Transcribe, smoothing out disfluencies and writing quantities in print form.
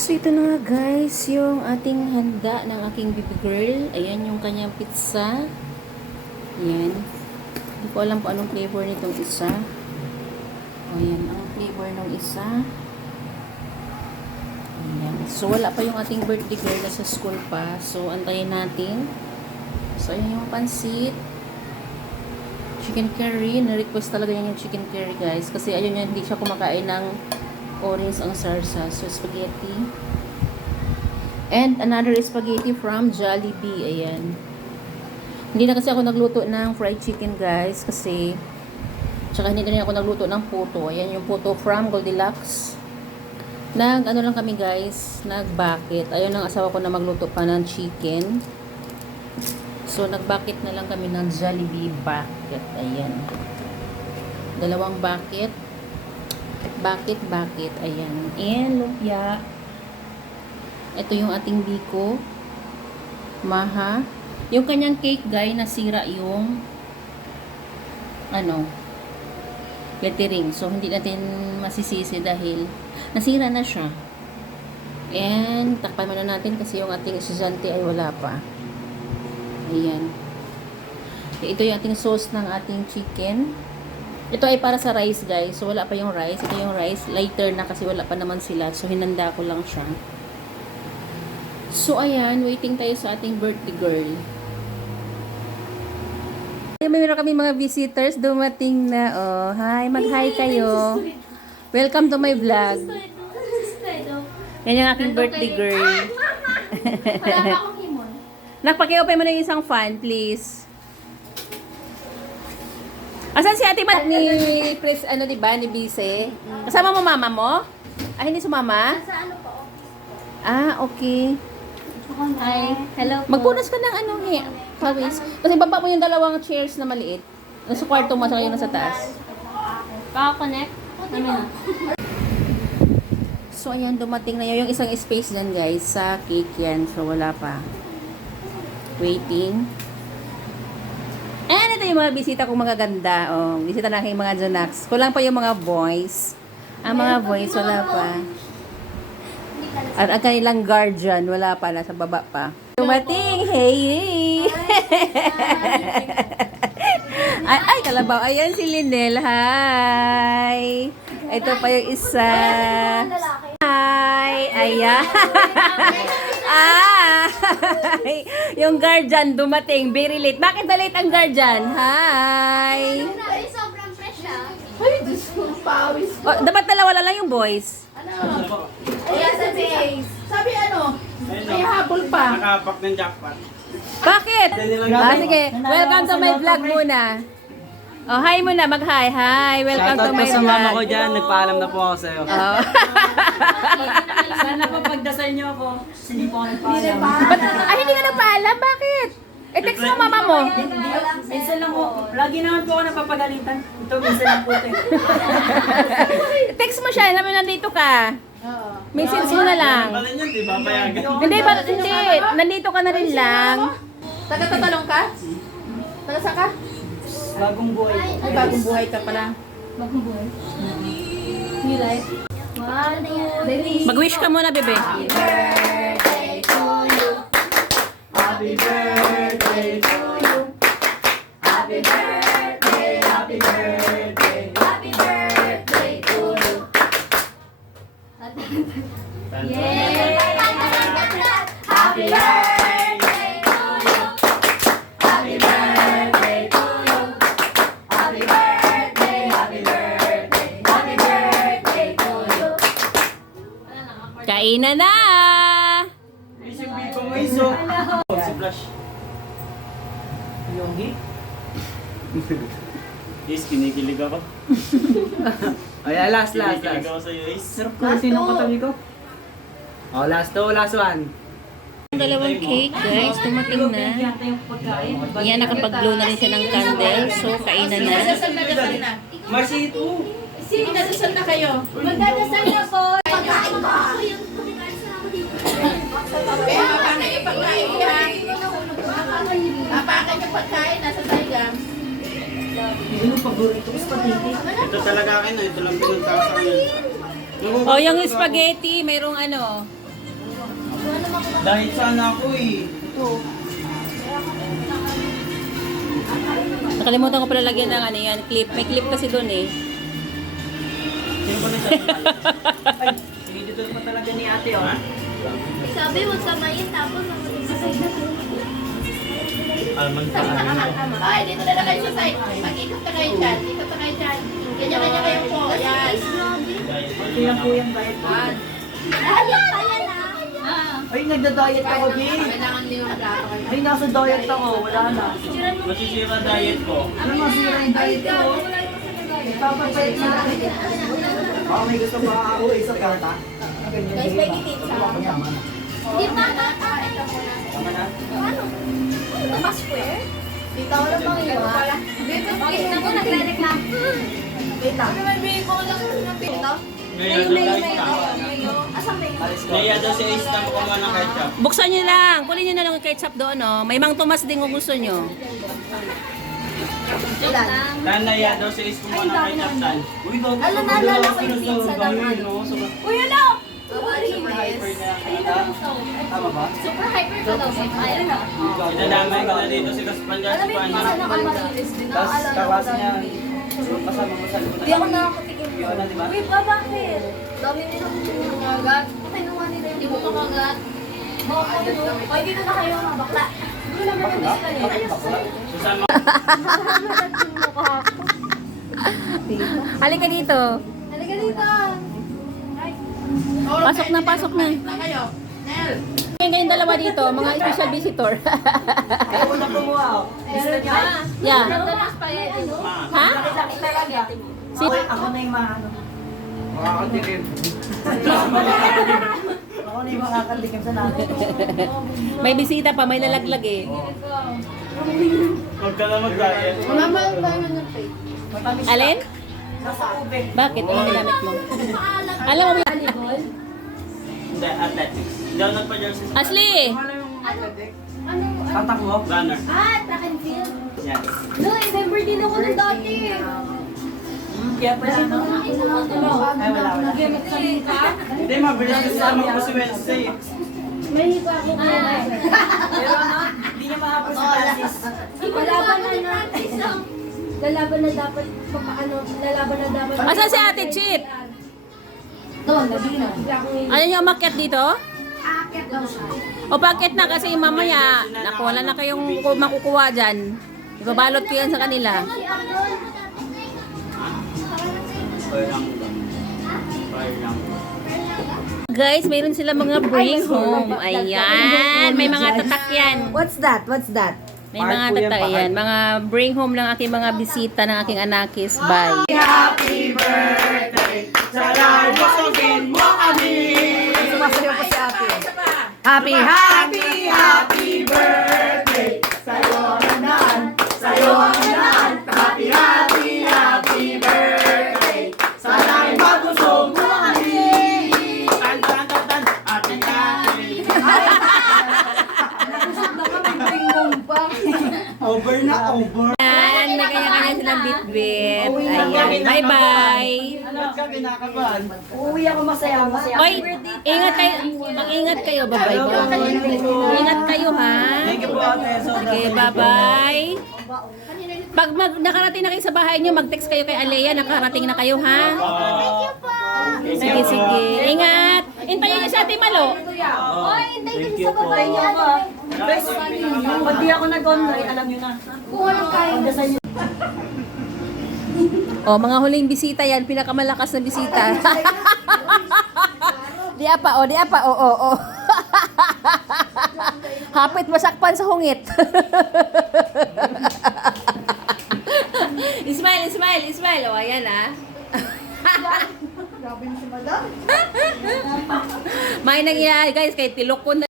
So ito na nga guys, yung ating handa ng aking baby girl. Ayan yung kanyang pizza. Ayan. Hindi ko alam kung anong flavor nitong isa. Ayan, ang flavor ng isa. Ayan. So wala pa yung ating birthday girl, nasa school pa. So antayin natin. So ayan yung pansit. Chicken curry. Na-request talaga yung chicken curry guys. Kasi ayun yan, hindi siya kumakain ng orange ang sarsa. So, spaghetti. And another spaghetti from Jollibee. Ayan. Hindi na kasi ako nagluto ng fried chicken, guys. Kasi, tsaka hindi na rin ako nagluto ng puto. Ayan yung puto from Goldilocks. Ano lang kami, guys. Nag-bucket. Ayun ang asawa ko na magluto pa ng chicken. So, nag-bucket na lang kami ng Jollibee bucket. Ayan. Dalawang bucket. Bakit, ayan. And lumpia. Ito yung ating biko. Maha. Yung kanyang cake, guys, nasira yung lettering. So, hindi natin masisisi dahil nasira na siya. And, takpan muna natin kasi yung ating estudyante ay wala pa. Ayan. Ito yung ating sauce ng ating chicken. Ito ay para sa rice, guys. So, wala pa yung rice. Ito yung rice. Later na kasi wala pa naman sila. So, hinanda ko lang siya. So, ayan. Waiting tayo sa ating birthday girl. Mayroon kami mga visitors. Dumating na. Oh, hi. Mag-hi kayo. Welcome to my vlog. Yan yung aking birthday girl. Nakpaki-open mo na yung isang fan, please. Asan si Ate Mat ni Chris, diba, ni Bise? Kasama mo mama mo? Ah, hindi sumama? Sa ano po? Ah, okay. Hi. Hello po. Magpunas ka ng pawis. Kasi baba mo yung dalawang chairs na maliit. Nasa kwarto mo, saka yung nasa taas. Kaka-connect? Ano na? So, ayan, dumating na yung isang space dyan, guys. Sa cake yan. So, wala pa. Waiting. And ito yung mga bisita kong mga ganda. Oh, bisita na aking mga Janax. Kulang pa yung mga boys. Ang mga boys, wala pa. At ang kanilang guardian, wala pa. Nasa baba pa. Dumating! Hey! Ay, kalabaw. Ayan si Linel. Hi! Ito pa yung isa. Hi! Ayan. Yung guardian dumating. Very late. Bakit na late ang guardian? Hi! Sobrang fresh ah. Ay, Diyos ko, pawis ko. Oh, dapat dalawa lang yung boys. Ano? Ayan, sabi may habol pa. Nakapak ng jackpot. Bakit? Sige. Welcome to my vlog muna. Oh, hi muna. Mag-hi. Hi. Welcome to my Shoutout po sa mama ko vlog. dyan. Nagpaalam na po ako sa'yo. Oh. Sana po pagdasal niyo ako. Hindi po ako nagpaalam. Ay, hindi ka nagpaalam. Bakit? Text mo mama mo. Minsan lang po. Lagi naman po ako napapagalitan. Ito, minsan lang po. Text mo siya. Namin nandito ka. Oo. Message mo na lang. Pala niyan, di ba? Payagan. Hindi. Nandito ka na rin lang. Taga-tatalong ka? Taga-sa ka? Bagong buhay. Ay, bagong buhay ka pala. Bagong buhay. Nilay. Wow. Mag-wish ka muna, bebe. Happy birthday to you. Happy birthday to you. Happy birthday, happy birthday. Happy birthday to you. Yay! Happy birthday to you. Happy birthday to you. Happy birthday, happy birthday. Happy birthday to you. Kainan na! Isip biko mo iso. Si Flash. Yogi? Is, kinikilig ako. Ay, last. Kinikilig ako sa'yo, Is. Sarap ko kasi ng katabi ko. Oh, last one. Ang dalawang cake, guys. Tumating na. Yan, nakapag-blow na rin siya ng candle. So, kainan na. Magdadasal na dasal na. Marcy, ito. Magdadasal na kayo. Magdadasal na po. Pagkain ko. Mapakay yung pagkain yan. Mapakay yung pagkain. Nasa Saigam. Ano paborito ko sa patiti? Ito talaga akin, ito lang pinunta ko sa kanila. Oh, yung spaghetti, mayroong Dahil sana ako eh. Nakalimutan ko pala lagyan ng ano yan, clip. May clip kasi doon eh. Sino ba nasa? Ay, sinididol pa talaga ni ate oh. Sabi, huwag samayin, tapos mamasasay na po. Alman pa Ay, dito na kayo sa side. Mag-ikot na kayo dyan. Dito na kayo dyan. Ganyan-ganyan kayo po. Ayan. Hindi lang po yung diet ko. Ayan na. Ay, nagda-diet ako, Bin. Kailangan niyo yung plato. Ay, nasa diet ako. Wala na. Masisira diet ko. Ano masira yung diet ko? Ipapapayat na natin. Baka may gusto pa ako isa kata. Guys, may pizza. Hindi pa na. Ito po na. Tama na? Ano? Ano ba square? Dito ako lang mga iwa. Bakit ako nagre-reclam? Wait lang. May ko lang ng pito. Asan ba yun? Naya daw si Ace na kumuha ng ketchup. Buksan nyo lang. Kunin nyo na lang yung ketchup doon, oh. May Mang Tomas din kung gusto nyo. Ilan? Tan naya daw si Ace kumuha ng ketchup tan. Uy, dog. Alam na, naalala ko yung pizza ng ano. Uy, ano? Super hyper na kata. Tama ba? Super hyper ka daw. Ayun na. Idadamay ko na dito si Kaspanjan Alam si mo yung pizza Panya. ng Amarilis din. Tapos kaklase niya. Kasama mo sa likod. Hindi ako nakakatikim Yun ko. na, di ba? Uy, pa, bakit? Dami nilang kumagat. Kinuha nila yung... Hindi mo kumagat. Baka ano? Ay, dito na kayo mga bakla. Doon lang naman Bakla? sila eh. Bakit bakla? Susama. Halika dito. Halika dito. Pasok na, pasok na. Na kayo. Nel. Ngayon kayong dalawa dito, mga special visitor. Ay, una kumuha oh. Gusto niya? Yeah. Nagdalas pa yan. Ano? Ha? Laki talaga. Ako na yung maano. Makakatikim. Ako na yung makakatikim sa natin. May bisita pa, may lalaglag eh. Huwag ka na mag-diet. Mama, ang dami ng plate. Matamis ka. Alin? Nasa ube. Bakit? Anong ginamit mo? Alam mo, Hindi, athletics. Hindi ako nagpa-jersey sa Ashley! Ano? Tatakbo. runner. Track and field. Yan. No, member din ako ng dati. Kaya pala no? Ay, wala. Hindi, mabilis kasi naman po si Wednesday. May hipa ako ko. Pero ano, hindi niya mahabol sa classes. Lalaban na lalaban na dapat lalaban na dapat. Asan si Ate Chit? Doon, labi na. Ayaw niyo umakyat dito? Aakyat daw siya. O bakit na? Kasi mamaya, naku, wala na kayong makukuha dyan. Ibabalot ko yan sa kanila. Si Arnold. Fire lang ba? Fire lang. Guys, mayroon sila mga bring home. Ayan, may mga tatak yan. What's that? What's that? May mga tatak yan. Mga bring home ng aking mga bisita ng aking anakis. Bye. Sumasayaw pa si ate. Happy, happy, happy birthday! Sa'yo naman, sa'yo naman. Happy, happy, happy birthday! Sana'y magusog mo kami! Tan, tan, tan, tan. Ate Kati. Over na over. Ayan, may kanya-kanya silang bitbit. Ayan, bye-bye. Ba't ka kinakabahan? Uuwi ako masaya, masaya. Oy, ingat kayo. Mag-ingat kayo. Bye-bye po. Ingat kayo, ha? Thank you po ate. Okay, bye-bye. Pag nakarating na kayo sa bahay nyo, mag-text kayo kay Alea. Nakarating na kayo, ha? Sige, sige. Ingat. Intayin niyo si Ate Malo. Oy, hindi ka sa babae niya. Guys, pag di ako nag-online, alam nyo na. Kuha ng kain. Oh, mga huling bisita yan. Pinakamalakas na bisita. Di apa, oh, di apa, oh, oh, oh. Hapit masakpan sa hungit. Ismail, Ismail, Ismail. Oh, ayan ah. May nang guys, kay tilok ko na.